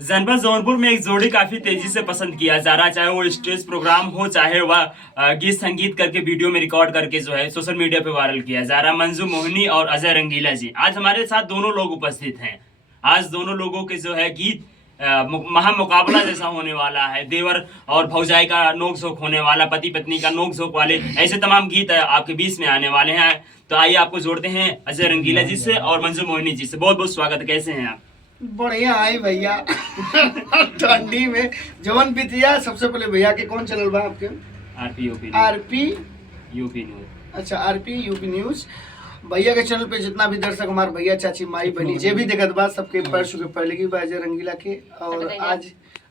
जनपद जौनपुर में एक जोड़ी काफी तेजी से पसंद किया जा रहा है, चाहे वो स्टेज प्रोग्राम हो, चाहे वह गीत संगीत करके वीडियो में रिकॉर्ड करके जो है सोशल मीडिया पे वायरल किया जा रहा है। मंजू मोहिनी और अजय रंगीला जी आज हमारे साथ दोनों लोग उपस्थित हैं। आज दोनों लोगों के जो है गीत महामुकाबला जैसा होने वाला है। देवर और भौजाई का नोक झोंक होने वाला, पति पत्नी का नोक झोंक वाले ऐसे तमाम गीत आपके बीच में आने वाले हैं। तो आइए आपको जोड़ते हैं अजय रंगीला जी से और मंजू मोहिनी जी से। बहुत बहुत स्वागत। कैसे हैं आप? बढ़िया आई भैया। ठंडी में जवन बीतिया। सबसे पहले भैया के कौन चैनल बा आपके? RP UP news. अच्छा, आरपी यूपी न्यूज भैया के चैनल पे जितना भी दर्शक हमारे भैया चाची माई बहनी जे भी देखत बा सबके पैर छू के पहले की बाजे रंगीला के। और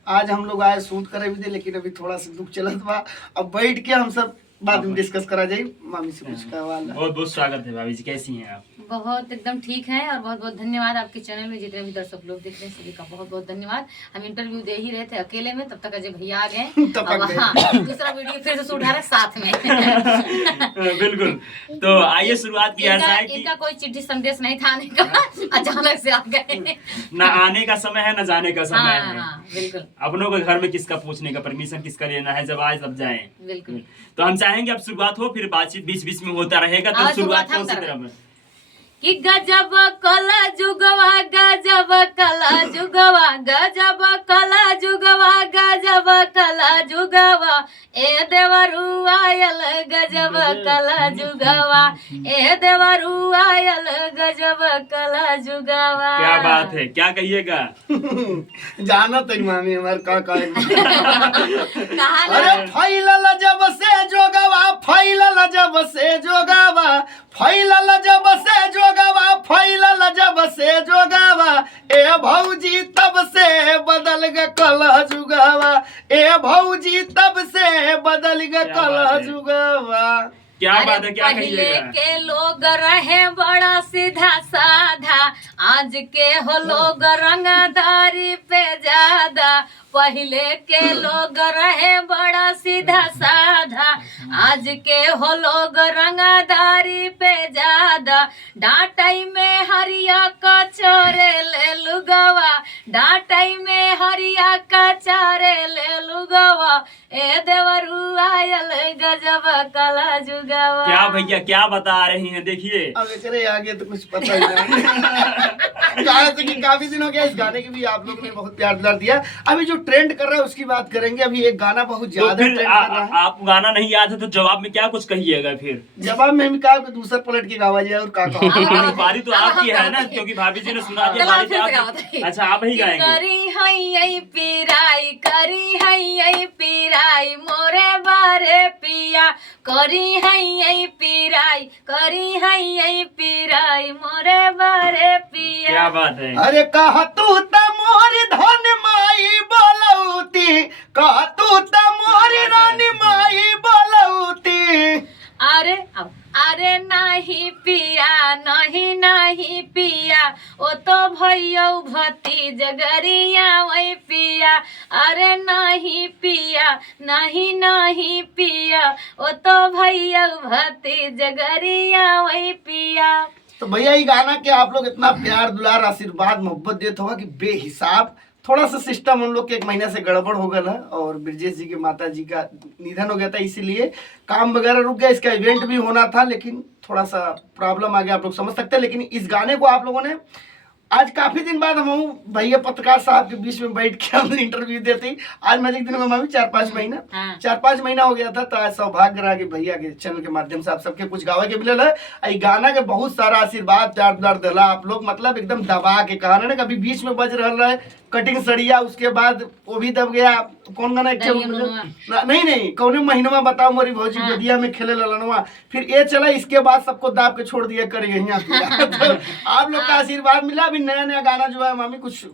आज हम लोग आए शूट करे भी थे, लेकिन अभी थोड़ा सा दुख चलत बा। अब बैठ के हम सब बाद में डिस्कस करा जाए। मामी से कुछ सवाल। बहुत बहुत स्वागत है भाभी जी, कैसी हैं आप? बहुत एकदम ठीक है और बहुत बहुत धन्यवाद। आपके चैनल में जितने भी दर्शक लोग देख रहे हैं सभी का बहुत बहुत धन्यवाद। हम इंटरव्यू दे ही रहे थे अकेले में, तब तक अजय भैया आ गए। दूसरा वीडियो फिर से शूट रहा है साथ में। बिल्कुल। तो आइए शुरुआत किया जाए। इनका कोई चिट्ठी संदेश नहीं था आने का, अचानक से आ गए। ना आने का समय है ना जाने का समय है। बिल्कुल। अपनों को घर में किसका पूछने का, परमिशन किसका लेना है, जब आए तब जाए। बिल्कुल। तो हम चाहेंगे अब शुरुआत हो, फिर बातचीत बीच बीच में होता रहेगा। तो शुरुआत कौन सी तरफ है? कि गजब कला जुगवा, गजब कला जुगवा, गजब कला जुगवा, गजब कला जुगवा, ए देवरू आयल गजब कला जुगवा, ए देवरू आयल गजब कला जुगवा। क्या बात है, क्या कहिएगा? जाना तक मामी हमारे का अरे फैलल जब से जोगवा, फैलल जब से जोगवा, फैलल जब से जोगवा, फैलल जब से जोगवा, ए भौजी तब से बदल ग कला जुगवा, ए भौजी तब से बदल ग कला जुगवा। क्या बात है, क्या पहले के लोग रहे बड़ा सीधा साधा, आज के हो लोग रंगदारी पे ज्यादा। पहले के लोग रहे बड़ा सीधा साधा, आज के हो लोग रंगदारी पे ज्यादा। डांटई में हरिया का चोरे ले लुगवा, डांटई में हरिया का चारे ले लुगवा, ए देवरू आयल गजब कला जुगवा। क्या भैया क्या बता रही हैं? देखिए अब करे आगे तो कुछ पता ही नहीं। कि काफी दिन हो गया इस गाने की भी आप लोग ने बहुत प्यार दुलार दिया। अभी जो ट्रेंड कर रहा है उसकी बात करेंगे। अभी एक गाना बहुत ज्यादा ट्रेंड कर रहा है। आपको गाना नहीं याद है तो जवाब में क्या कुछ कहिएगा? फिर जवाब में हम कहा दूसरा पलट के गावा जाए और का बारी तो आपकी है ना, क्योंकि भाभी जी ने सुना दिया। बारी तो आपकी। अच्छा, आप ही गाएंगे। करी हई पीराई, करी हई पीराई मोरे बारे पिया, करी हई पीराई, करी हई पीराई मोरे बारे पिया। क्या बात है। अरे कहा तू त मोरी धन माई बोलौती, कहा तू त मोरी रानी माई बोलौती। अरे नहीं पिया, नहीं नहीं पिया, ओ तो भैया भती जगरिया वही पिया। अरे नहीं पिया, नहीं नहीं पिया, ओ तो भैया भती जगरिया वही पिया। तो भैया ये गाना के आप लोग इतना प्यार दुलार आशीर्वाद मोहब्बत देते होगा कि बेहिसाब। थोड़ा सा सिस्टम उन लोग के एक महीना से गड़बड़ हो गया है और ब्रजेश जी के माता जी का निधन हो गया था, इसीलिए काम वगैरह रुक गया। इसका इवेंट भी होना था लेकिन थोड़ा सा प्रॉब्लम आ गया, आप लोग समझ सकते हैं। लेकिन इस गाने को आप लोगों ने आज काफी दिन बाद हम भैया पत्रकार साहब के बीच में बैठ के हम इंटरव्यू देते। आज मैं एक दिन में मम्मी 4-5 महीना हो गया था। तो आज सौभाग्य रहा कि भैया के चैनल के माध्यम से आप सबके कुछ गावे के मिले है। गाना के बहुत सारा आशीर्वाद प्यार दुलार दिला आप लोग, मतलब एकदम दबा के कहा ना, कभी बीच में बज रहा है कटिंग सड़िया, उसके बाद वो भी दब गया। कौन गाना नहीं कौन महीनवा बताओ मोरी भौजी बदिया में खेले ललनवा, फिर ये चला, इसके बाद सबको दाब के छोड़ दिया करेंगे यहाँ। तो आप लोग का आशीर्वाद मिला। अभी नया नया गाना जो है मामी कुछ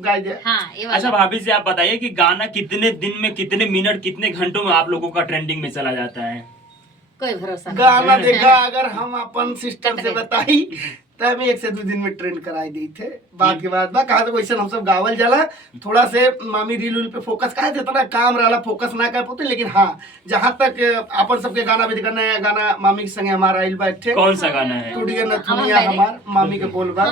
गाई दे। अच्छा भाभी जी, आप बताइए कि गाना कितने दिन में, कितने मिनट, कितने घंटों में आप लोगों का ट्रेंडिंग में चला जाता है? कोई भरोसा नहीं। गाना देखा अगर हम अपन सिस्टम से बताई तो हमें 1 से 2 दिन में ट्रेंड कराई दी थे। बात के बाद कहा तो वैसे हम सब गावल जाला थोड़ा से मामी रील उल पे फोकस कहा जितना काम रहा फोकस ना कर पाते, लेकिन हाँ जहाँ तक अपन सबके गाना भी देखा, नया गाना मामी के संगे हमारा आइल बा एक ठे। कौन सा गाना है? टूट गया नथुनिया हमार, मामी के बोल बा।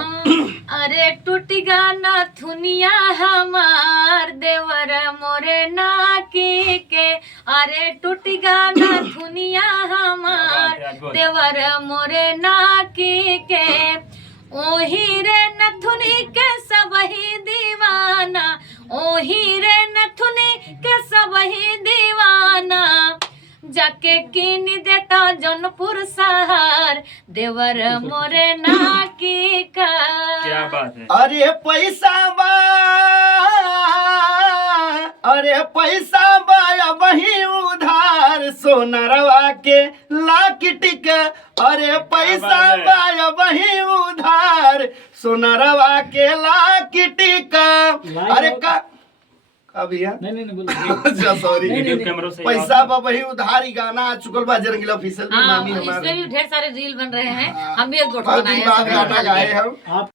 अरे टूट गया नथुनिया हमार देवर मोरे नाकी के, अरे टूट गया नथुनिया हमार देवर मोरे नाकी के, ओही रे नथुनी के सबही दीवाना, ओही रे नथुनी के सबही दीवाना, जाके कीन देता जौनपुर शहर देवर मोरे नाकी का। क्या बात है। अरे पैसा बा, अरे पैसा बा वही उधार सोनरवा के लाकिटिक, अरे पैसा बा वही उधार सोनरवा के लाकिटिक। अरे का भैया नहीं बोलो। अच्छा सॉरी, वीडियो कैमरा से पैसा बा वही उधार ही गाना आ चुकल बा जरंगीला ऑफिशियल में। हाँ, मामी हमारे इसमें भी ढेर सारे रील बन रहे हैं, हम भी एक गोट बहुत बनाए दिन बाद हैं। गाना गाए हम। आप